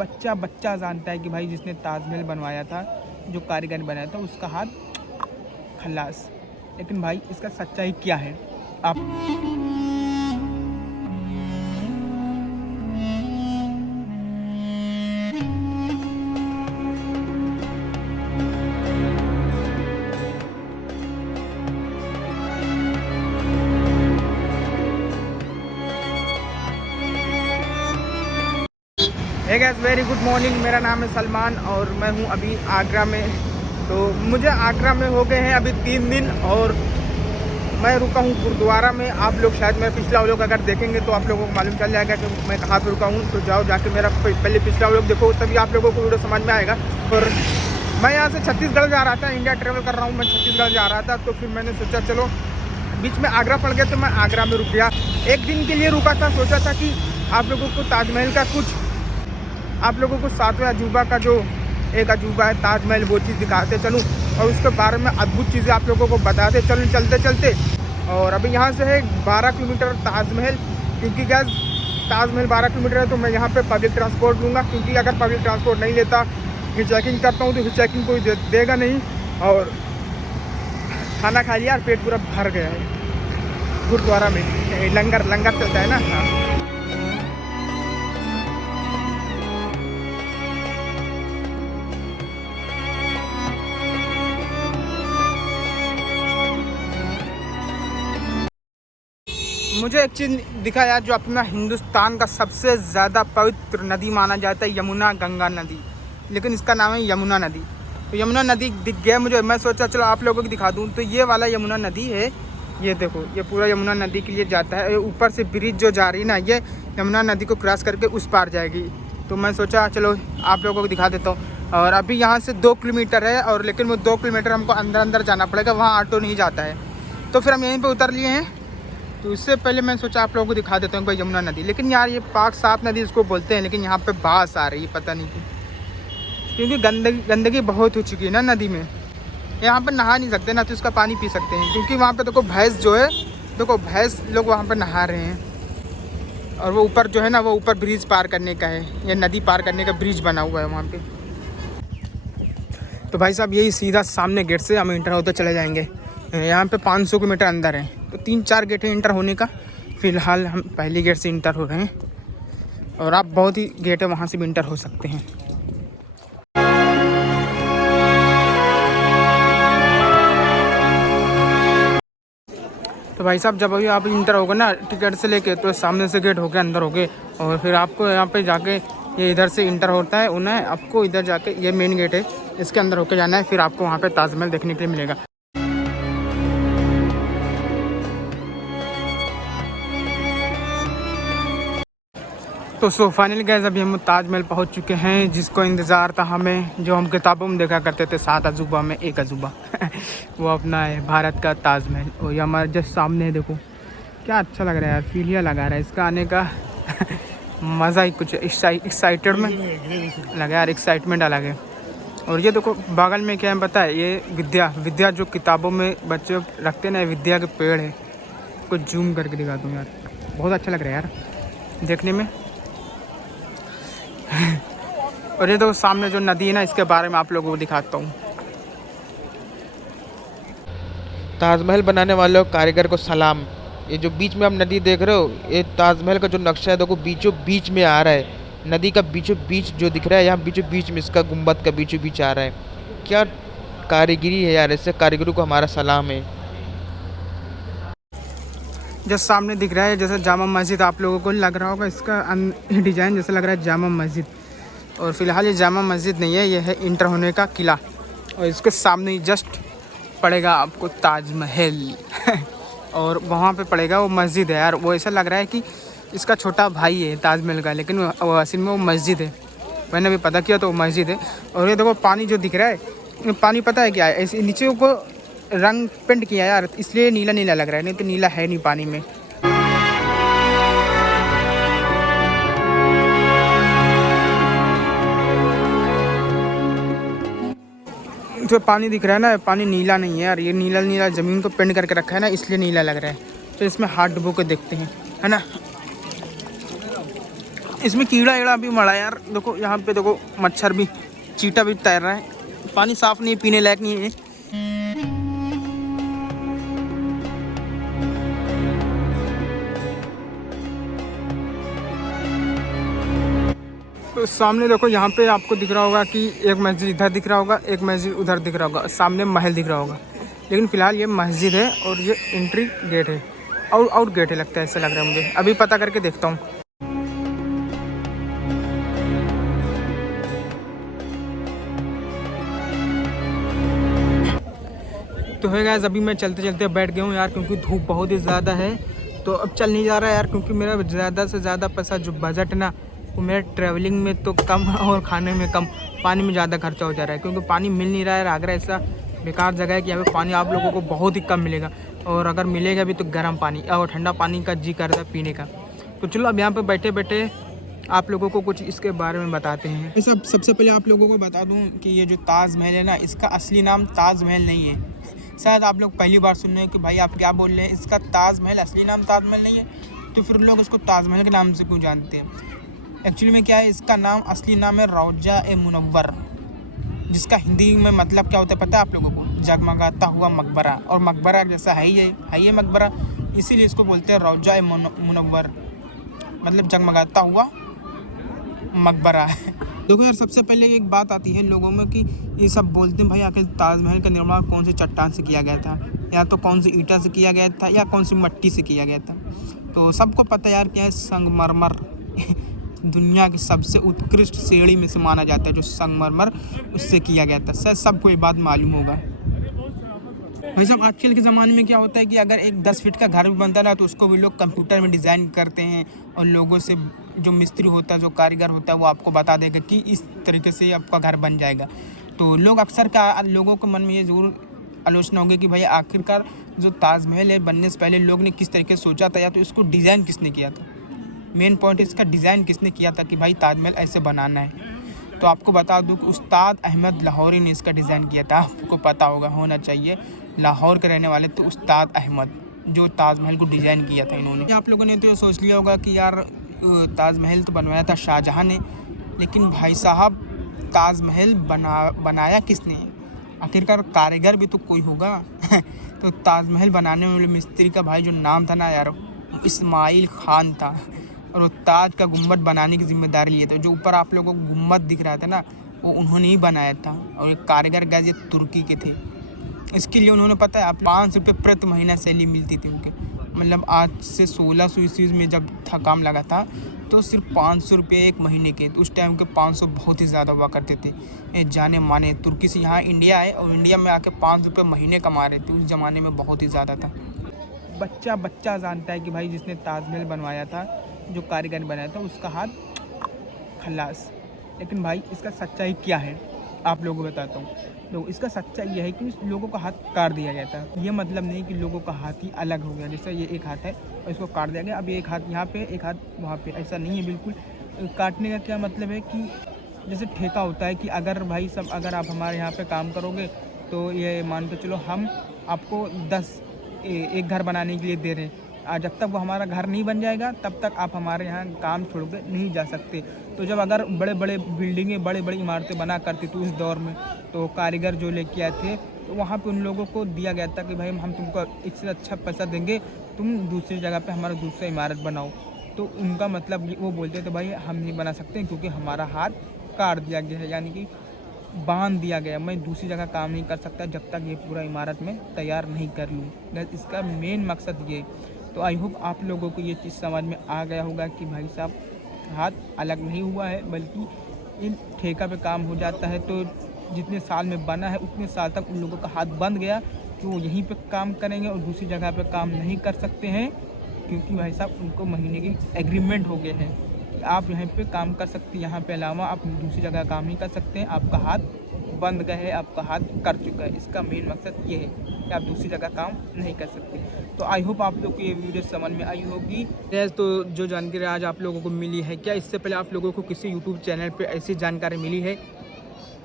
बच्चा बच्चा जानता है कि भाई जिसने ताजमहल बनवाया था, जो कारीगर बनाया था, उसका हाथ खल्लास। लेकिन भाई इसका सच्चाई क्या है आप hey guys, very good morning. मेरा नाम है सलमान और मैं हूं अभी आगरा में। तो मुझे आगरा में हो गए हैं अभी 3 दिन और मैं रुका हूं गुरुद्वारा में। आप लोग शायद मेरा पिछला व्लॉग अगर देखेंगे तो आप लोगों को मालूम चल जाएगा कि मैं कहाँ पे रुका हूं। तो जाओ जाके मेरा पहले पिछला व्लॉग देखो, तभी आप लोगों को वीडियो समझ में आएगा। और मैं यहाँ से छत्तीसगढ़ जा रहा था, इंडिया ट्रेवल कर रहा हूँ, मैं छत्तीसगढ़ जा रहा था। तो फिर मैंने सोचा चलो बीच में आगरा पड़ गया तो मैं आगरा में रुक गया। 1 दिन के लिए रुका था, सोचा था कि आप लोगों को ताजमहल का कुछ, आप लोगों को 7वें अजूबा का जो एक अजूबा है ताजमहल, वो चीज़ दिखाते चलूँ और उसके बारे में अद्भुत चीज़ें आप लोगों को बताते चलूँ चलते चलते। और अभी यहाँ से है 12 किलोमीटर ताजमहल, क्योंकि गैस ताजमहल 12 किलोमीटर है तो मैं यहाँ पे पब्लिक ट्रांसपोर्ट लूँगा, क्योंकि अगर पब्लिक ट्रांसपोर्ट नहीं लेता, फिर चेकिंग करता हूँ तो फिर चेकिंग कोई देगा नहीं। और खाना खा लिया और पेट पूरा भर गया है। गुरुद्वारा में लंगर चलता है ना। हाँ, मुझे एक चीज़ दिखा यार, जो अपना हिंदुस्तान का सबसे ज़्यादा पवित्र नदी माना जाता है यमुना गंगा नदी, लेकिन इसका नाम है यमुना नदी। तो यमुना नदी दिख गया मुझे, मैं सोचा चलो आप लोगों को दिखा दूँ। तो ये वाला यमुना नदी है, ये देखो, ये पूरा यमुना नदी के लिए जाता है। ऊपर से ब्रिज जो जा रही है ना, ये यमुना नदी को क्रॉस करके उस पार जाएगी। तो मैं सोचा चलो आप लोगों को दिखा देता हूँ। और अभी यहाँ से 2 किलोमीटर है, और लेकिन वो 2 किलोमीटर हमको अंदर जाना पड़ेगा, वहाँ ऑटो नहीं जाता है। तो फिर हम यहीं पर उतर लिए हैं। तो इससे पहले मैं सोचा आप लोगों को दिखा देता हूँ भाई यमुना नदी। लेकिन यार ये पाक साफ नदी इसको बोलते हैं, लेकिन यहाँ पे बास आ रही है, पता नहीं क्यों, क्योंकि गंदगी बहुत हो चुकी है ना नदी में। यहाँ पर नहा नहीं सकते ना, तो इसका पानी पी सकते हैं, क्योंकि वहाँ पे देखो भैंस जो है, देखो भैंस लोग वहाँ पर नहा रहे हैं। और वो ऊपर जो है ना, वो ऊपर ब्रिज पार करने का है, या नदी पार करने का ब्रिज बना हुआ है वहाँ पे। तो भाई साहब यही सीधा सामने गेट से हम इंटर होते चले जाएंगे। यहाँ पे 500 किलोमीटर अंदर है, तो 3-4 गेट है इंटर होने का। फ़िलहाल हम पहली गेट से इंटर हो रहे हैं, और आप बहुत ही गेट है वहाँ से भी इंटर हो सकते हैं। तो भाई साहब जब अभी आप इंटर होगे ना टिकट से लेके, तो सामने से गेट होके अंदर होगे, और फिर आपको यहाँ पे जाके ये इधर से इंटर होता है, उन्हें आपको इधर जाके, ये मेन गेट है, इसके अंदर होके जाना है। फिर आपको वहाँ पे ताजमहल देखने के लिए मिलेगा। तो फाइनली गाइस अभी हम ताजमहल पहुंच चुके हैं, जिसको इंतज़ार था हमें, जो हम किताबों में देखा करते थे 7 अजूबा में एक अजूबा वो अपना है भारत का ताजमहल। और ये हमारे जस्ट सामने है, देखो क्या अच्छा लग रहा है यार, फीलिया लगा रहा है इसका आने का मज़ा ही कुछ एक्साइटेड में लगा यार, एक्साइटमेंट अलग है। और ये देखो बगल में क्या है पता है, ये विद्या जो किताबों में बच्चे रखते हैं ना, विद्या के पेड़ है। कुछ जूम करके दिखा दूँ यार, बहुत अच्छा लग रहा है यार देखने में। और ये तो सामने जो नदी है ना, इसके बारे में आप लोगों को दिखाता हूँ। ताजमहल बनाने वाले कारीगर को सलाम। ये जो बीच में आप नदी देख रहे हो, ये ताजमहल का जो नक्शा है, देखो बीचों बीच में आ रहा है। नदी का बीचों बीच जो दिख रहा है, यहाँ बीचों बीच में इसका गुम्बद का बीचों बीच आ रहा है। क्या कारीगरी है यार, ऐसे कारीगरों को हमारा सलाम है। जो सामने दिख रहा है जैसे जामा मस्जिद, आप लोगों को लग रहा होगा इसका डिज़ाइन जैसे लग रहा है जामा मस्जिद। और फिलहाल ये जामा मस्जिद नहीं है, ये है इंटर होने का किला। और इसके सामने ही जस्ट पड़ेगा आपको ताजमहल और वहाँ पे पड़ेगा वो मस्जिद है यार। वो ऐसा लग रहा है कि इसका छोटा भाई है ताजमहल का, लेकिन वो असल में वो मस्जिद है। मैंने भी पता किया तो वो मस्जिद है। और ये देखो पानी जो दिख रहा है, पानी पता है क्या है, ऐसे नीचे को रंग पेंट किया यार, इसलिए नीला नीला लग रहा है, नहीं तो नीला है नहीं पानी में। जो पानी दिख रहा है ना, पानी नीला नहीं है यार, ये नीला नीला ज़मीन को पेंट करके रखा है ना, इसलिए नीला लग रहा है। तो इसमें हाथ डुबो के देखते हैं, है ना। इसमें कीड़ा एड़ा भी मरा यार। देखो यहाँ पे देखो मच्छर भी, चीटा भी तैर रहा है। पानी साफ नहीं है, पीने लायक नहीं है। तो सामने देखो यहाँ पे आपको दिख रहा होगा कि एक मस्जिद इधर दिख रहा होगा, एक मस्जिद उधर दिख रहा होगा, सामने महल दिख रहा होगा। लेकिन फ़िलहाल ये मस्जिद है और ये एंट्री गेट है, आउट गेट है लगता है, ऐसा लग रहा है मुझे। अभी पता करके देखता हूँ। तो है गाइस, अभी मैं चलते चलते बैठ गया हूँ यार, क्योंकि धूप बहुत ही ज़्यादा है। तो अब चल नहीं जा रहा है यार, क्योंकि मेरा ज़्यादा से ज़्यादा पैसा जो बजट ना, वो मेरा ट्रैवलिंग में तो कम और खाने में कम, पानी में ज़्यादा खर्चा हो जा रहा है। क्योंकि पानी मिल नहीं रहा है। आगरा ऐसा बेकार जगह है कि यहाँ पे पानी आप लोगों को बहुत ही कम मिलेगा, और अगर मिलेगा भी तो गर्म पानी और ठंडा पानी का जी करता है पीने का। तो चलो अब यहाँ पर बैठे बैठे आप लोगों को कुछ इसके बारे में बताते हैं। ये सबसे पहले आप लोगों को बता दूँ कि ये जो ताजमहल है ना, इसका असली नाम ताजमहल नहीं है। शायद आप लोग पहली बार सुन रहे हैं कि भाई आप क्या बोल रहे हैं, इसका ताजमहल असली नाम ताजमहल नहीं है। तो फिर लोग इसको ताजमहल के नाम से क्यों जानते हैं? एक्चुअली में क्या है, इसका नाम असली नाम है रौजा-ए-मुनव्वर, जिसका हिंदी में मतलब क्या होता है पता है आप लोगों को? जगमगाता हुआ मकबरा। और मकबरा जैसा है ही मकबरा, इसीलिए इसको बोलते हैं रौजा-ए-मुनव्वर, मतलब जगमगाता हुआ मकबरा है। देखो यार, सबसे पहले एक बात आती है लोगों में कि ये सब बोलते हैं भाई आखिर ताजमहल का निर्माण कौन सी चट्टान से किया गया था, या तो कौन सी ईंटा से किया गया था, या कौन सी मिट्टी से किया गया था। तो सबको पता यार क्या है, संगमरमर दुनिया की सबसे उत्कृष्ट सीढ़ी में से माना जाता है, जो संगमरमर उससे किया गया था। शायद सबको ये बात मालूम होगा। भाई साहब, आजकल के ज़माने में क्या होता है कि अगर एक 10 फीट का घर भी बनता है ना, तो उसको भी लोग कंप्यूटर में डिज़ाइन करते हैं, और लोगों से जो मिस्त्री होता है, जो कारीगर होता है, वो आपको बता देगा कि इस तरीके से आपका घर बन जाएगा। तो लोग अक्सर क्या, लोगों के मन में ये ज़रूर आलोचना होगी कि भाई आखिरकार जो ताजमहल है बनने से पहले लोग ने किस तरीके से सोचा था, या तो इसको डिज़ाइन किसने किया था। मेन पॉइंट इसका डिज़ाइन किसने किया था कि भाई ताजमहल ऐसे बनाना है। तो आपको बता दूं कि उस्ताद अहमद लाहौरी ने इसका डिज़ाइन किया था। आपको पता होना चाहिए, लाहौर के रहने वाले थे उस्ताद अहमद, जो ताजमहल को डिज़ाइन किया था इन्होंने। आप लोगों ने तो ये सोच लिया होगा कि यार ताजमहल तो बनवाया था शाहजहाँ ने, लेकिन भाई साहब ताजमहल बनाया किसने? आखिरकार कारीगर भी तो कोई होगा। तो ताजमहल बनाने वाले मिस्त्री का भाई जो नाम था ना यार, इस्माइल खान था, और वो ताज का गुम्बद बनाने की जिम्मेदारी लिए थे। जो ऊपर आप लोगों को गुम्बद दिख रहा था ना, वो उन्होंने ही बनाया था, और एक कारीगर गैस ये तुर्की के थे। इसके लिए उन्होंने पता है आप 500 रुपये प्रति महीना सैलरी मिलती थी उनके। मतलब आज से 1600 ईस्वी में जब था काम लगा था, तो सिर्फ 500 रुपये एक महीने के। तो उस टाइम के 500 बहुत ही ज़्यादा हुआ करते थे। ये जाने माने तुर्की से यहाँ इंडिया आए, और इंडिया में आके 500 रुपये महीने कमा रहे थे। उस ज़माने में बहुत ही ज़्यादा था। बच्चा जानता है कि भाई जिसने ताजमहल बनवाया था, जो कारीगर बनाया था, उसका हाथ खलास। लेकिन भाई इसका सच्चाई क्या है आप लोगों को बताता हूँ। तो इसका सच्चाई यह है कि लोगों का हाथ काट दिया गया था। ये मतलब नहीं कि लोगों का हाथ ही अलग हो गया, जैसे ये एक हाथ है और इसको काट दिया गया, अब ये एक हाथ यहाँ पे, एक हाथ वहाँ पे, ऐसा नहीं है बिल्कुल। काटने का क्या मतलब है कि जैसे ठेका होता है कि अगर भाई सब, अगर आप हमारे यहाँ पे काम करोगे तो ये मान के चलो हम आपको 10 एक घर बनाने के लिए दे रहे हैं, जब तक वो हमारा घर नहीं बन जाएगा तब तक आप हमारे यहाँ काम छोड़ के नहीं जा सकते। तो जब अगर बड़े बड़े बिल्डिंगें, बड़े बड़ी इमारतें बना करती थी उस दौर में, तो कारीगर जो लेके आए थे, तो वहाँ पे उन लोगों को दिया गया था कि भाई हम तुमको इससे अच्छा पैसा देंगे, तुम दूसरी जगह पे हमारा दूसरा इमारत बनाओ। तो उनका मतलब वो बोलते थे भाई हम नहीं बना सकते क्योंकि हमारा हाथ काट दिया गया है, यानी कि बांध दिया गया, मैं दूसरी जगह काम नहीं कर सकता जब तक ये पूरा इमारत में तैयार नहीं कर लूँ। इसका मेन मकसद ये। तो आई होप आप लोगों को ये चीज़ समझ में आ गया होगा कि भाई साहब हाथ अलग नहीं हुआ है, बल्कि इन ठेका पे काम हो जाता है, तो जितने साल में बना है उतने साल तक उन लोगों का हाथ बंद गया कि वो यहीं पे काम करेंगे और दूसरी जगह पे काम नहीं कर सकते हैं, क्योंकि भाई साहब उनको महीने की एग्रीमेंट हो गए हैं कि आप यहाँ पे काम कर सकते हैं, यहाँ पे अलावा आप दूसरी जगह काम नहीं कर सकते हैं, आपका हाथ बंद गया है, आपका हाथ कर चुका है। इसका मेन मकसद ये है कि आप दूसरी जगह काम नहीं कर सकते। तो आई होप आप लोग को ये वीडियो समझ में आई होगी। तो जो जानकारी आज आप लोगों को मिली है, क्या इससे पहले आप लोगों को किसी यूट्यूब चैनल पे ऐसी जानकारी मिली है?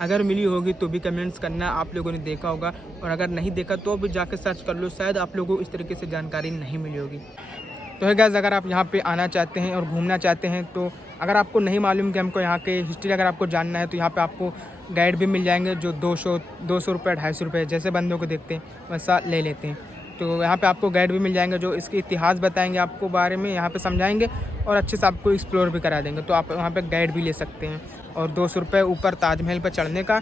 अगर मिली होगी तो भी कमेंट्स करना, आप लोगों ने देखा होगा, और अगर नहीं देखा तो भी जाकर सर्च कर लो, शायद आप लोगों को इस तरीके से जानकारी नहीं मिली होगी। तो है गाइस, अगर आप यहाँ पे आना चाहते हैं और घूमना चाहते हैं, तो अगर आपको नहीं मालूम कि हमको यहाँ के हिस्ट्री अगर आपको जानना है, तो यहाँ पे आपको गाइड भी मिल जाएंगे जो 200 रुपये 250 रुपये जैसे बंदों को देखते हैं वैसा ले लेते हैं। तो यहाँ पे आपको गाइड भी मिल जाएंगे जो इसके इतिहास बताएंगे आपको बारे में, यहाँ पे समझाएंगे और अच्छे से आपको एक्सप्लोर भी करा देंगे। तो आप वहाँ पे गाइड भी ले सकते हैं। और 200 रुपये ऊपर ताजमहल पर चढ़ने का,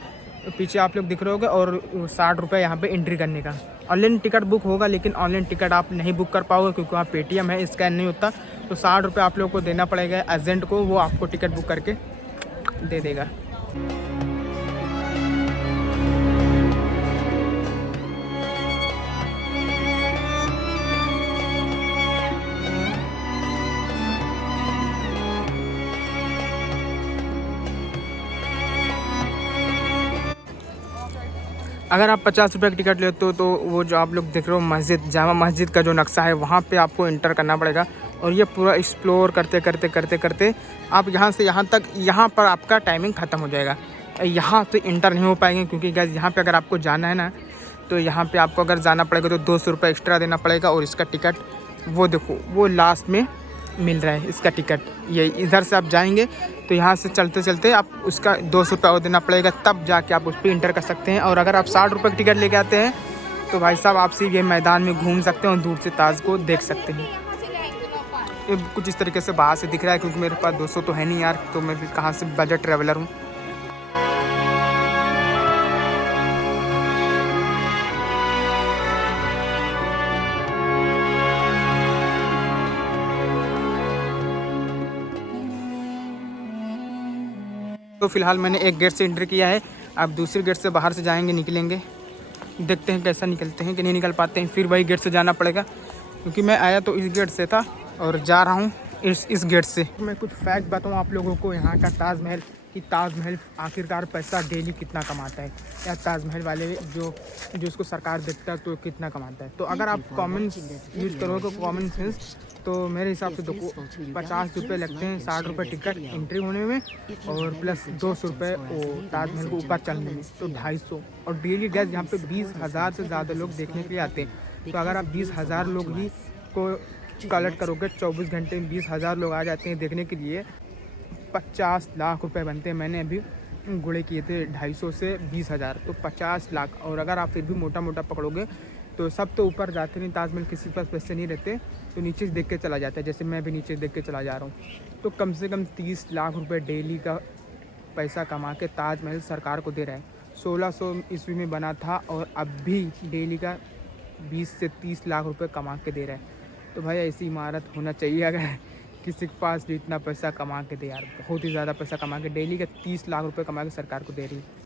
पीछे आप लोग दिख रहे होगे, और 60 रुपये यहाँ पे एंट्री करने का। ऑनलाइन टिकट बुक होगा, लेकिन ऑनलाइन टिकट आप नहीं बुक कर पाओगे क्योंकि वहाँ पेटीएम है, स्कैन नहीं होता। तो 60 रुपये आप लोग को देना पड़ेगा एजेंट को, वो आपको टिकट बुक करके दे देगा। अगर आप 50 रुपये की टिकट लेते हो तो वो जो आप लोग देख रहे हो मस्जिद, जामा मस्जिद का जो नक्शा है वहाँ पे आपको इंटर करना पड़ेगा। और ये पूरा एक्सप्लोर करते करते करते करते आप यहाँ से यहाँ तक, यहाँ पर आपका टाइमिंग ख़त्म हो जाएगा। यहाँ से इंटर नहीं हो पाएंगे क्योंकि गाइस यहाँ पे अगर आपको जाना है ना, तो यहाँ पे आपको अगर जाना पड़ेगा तो 200 रुपये एक्स्ट्रा देना पड़ेगा। और इसका टिकट वो देखो, वो लास्ट में मिल रहा है इसका टिकट। ये इधर से आप जाएंगे तो यहाँ से चलते चलते आप उसका 200 रुपये और देना पड़ेगा, तब जाके आप उस पर इंटर कर सकते हैं। और अगर आप 60 रुपये की टिकट लेके आते हैं तो भाई साहब आप सीधे मैदान में घूम सकते हैं और दूर से ताज को देख सकते हैं। ये कुछ इस तरीके से बाहर से दिख रहा है क्योंकि मेरे पास 200 तो है नहीं यार, तो मैं भी कहाँ से बजट ट्रैवलर हूँ। तो फिलहाल मैंने एक गेट से एंटर किया है, अब दूसरे गेट से बाहर से जाएंगे, निकलेंगे, देखते हैं कैसा निकलते हैं कि नहीं निकल पाते हैं। फिर वही गेट से जाना पड़ेगा क्योंकि मैं आया तो इस गेट से था और जा रहा हूँ इस गेट से। मैं कुछ फैक्ट बताऊँ आप लोगों को यहाँ का ताजमहल, कि ताजमहल आखिरकार पैसा डेली कितना कमाता है, या ताजमहल वाले जो उसको सरकार देता है तो कितना कमाता है। तो अगर आप कॉमन यूज़ करोगे, कॉमन सेंस, तो मेरे हिसाब से देखो 50 रुपये लगते हैं, 60 रुपये टिकट एंट्री होने में और प्लस 200 रुपये वो ताजमहल को ऊपर चढ़ने में, तो 250। और डेली गैस यहाँ पे 20,000 से ज़्यादा लोग देखने के लिए आते हैं। तो अगर आप 20,000 लोग ही को कलेक्ट करोगे 24 घंटे में 20,000 लोग आ जाते हैं देखने के लिए, 50 लाख रुपए बनते हैं। मैंने अभी गुणे किए थे 250 से 20,000, तो 50 लाख। और अगर आप फिर भी मोटा मोटा पकड़ोगे तो सब तो ऊपर जाते नहीं, ताजमहल किसी के पास पैसे नहीं रहते, तो नीचे से देख के चला जाता है, जैसे मैं भी नीचे देख के चला जा रहा हूँ। तो कम से कम 30 लाख रुपए डेली का पैसा कमा के ताजमहल सरकार को दे रहा है। 1600 ईस्वी में बना था और अब भी डेली का 20 से 30 लाख रुपए कमा के दे रहा है। तो भाई ऐसी इमारत होना चाहिए अगर किसी के पास भी इतना पैसा कमा के दे यार, बहुत ही ज़्यादा पैसा कमा के, डेली का 30 लाख रुपए कमा के सरकार को दे रही है।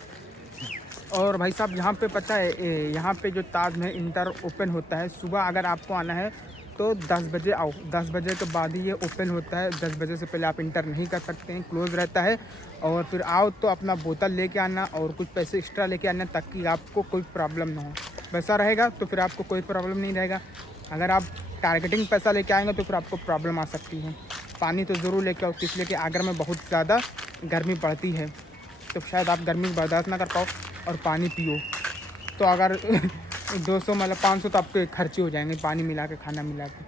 और भाई साहब यहाँ पे पता है, यहाँ पे जो ताजमहल इंटर ओपन होता है, सुबह अगर आपको आना है तो 10 बजे आओ, 10 बजे के बाद ही ये ओपन होता है। 10 बजे से पहले आप इंटर नहीं कर सकते हैं, क्लोज रहता है। और फिर आओ तो अपना बोतल लेके आना और कुछ पैसे एक्स्ट्रा लेके आना ताकि आपको कोई प्रॉब्लम ना हो। वैसा रहेगा तो फिर आपको कोई प्रॉब्लम नहीं रहेगा। अगर आप टारगेटिंग पैसा लेके आएंगे तो फिर आपको प्रॉब्लम आ सकती है। पानी तो ज़रूर लेके आओ, इसलिए कि आगरा में बहुत ज़्यादा गर्मी पड़ती है, तो शायद आप गर्मी बर्दाश्त ना कर पाओ, और पानी पियो। तो अगर 200 मतलब 500 तो आपके खर्चे हो जाएंगे पानी मिला के, खाना मिला के।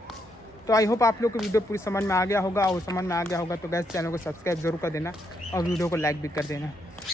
तो आई होप आप लोग को वीडियो पूरी समझ में आ गया होगा, और समझ में आ गया होगा तो गैस चैनल को सब्सक्राइब ज़रूर कर देना और वीडियो को लाइक भी कर देना।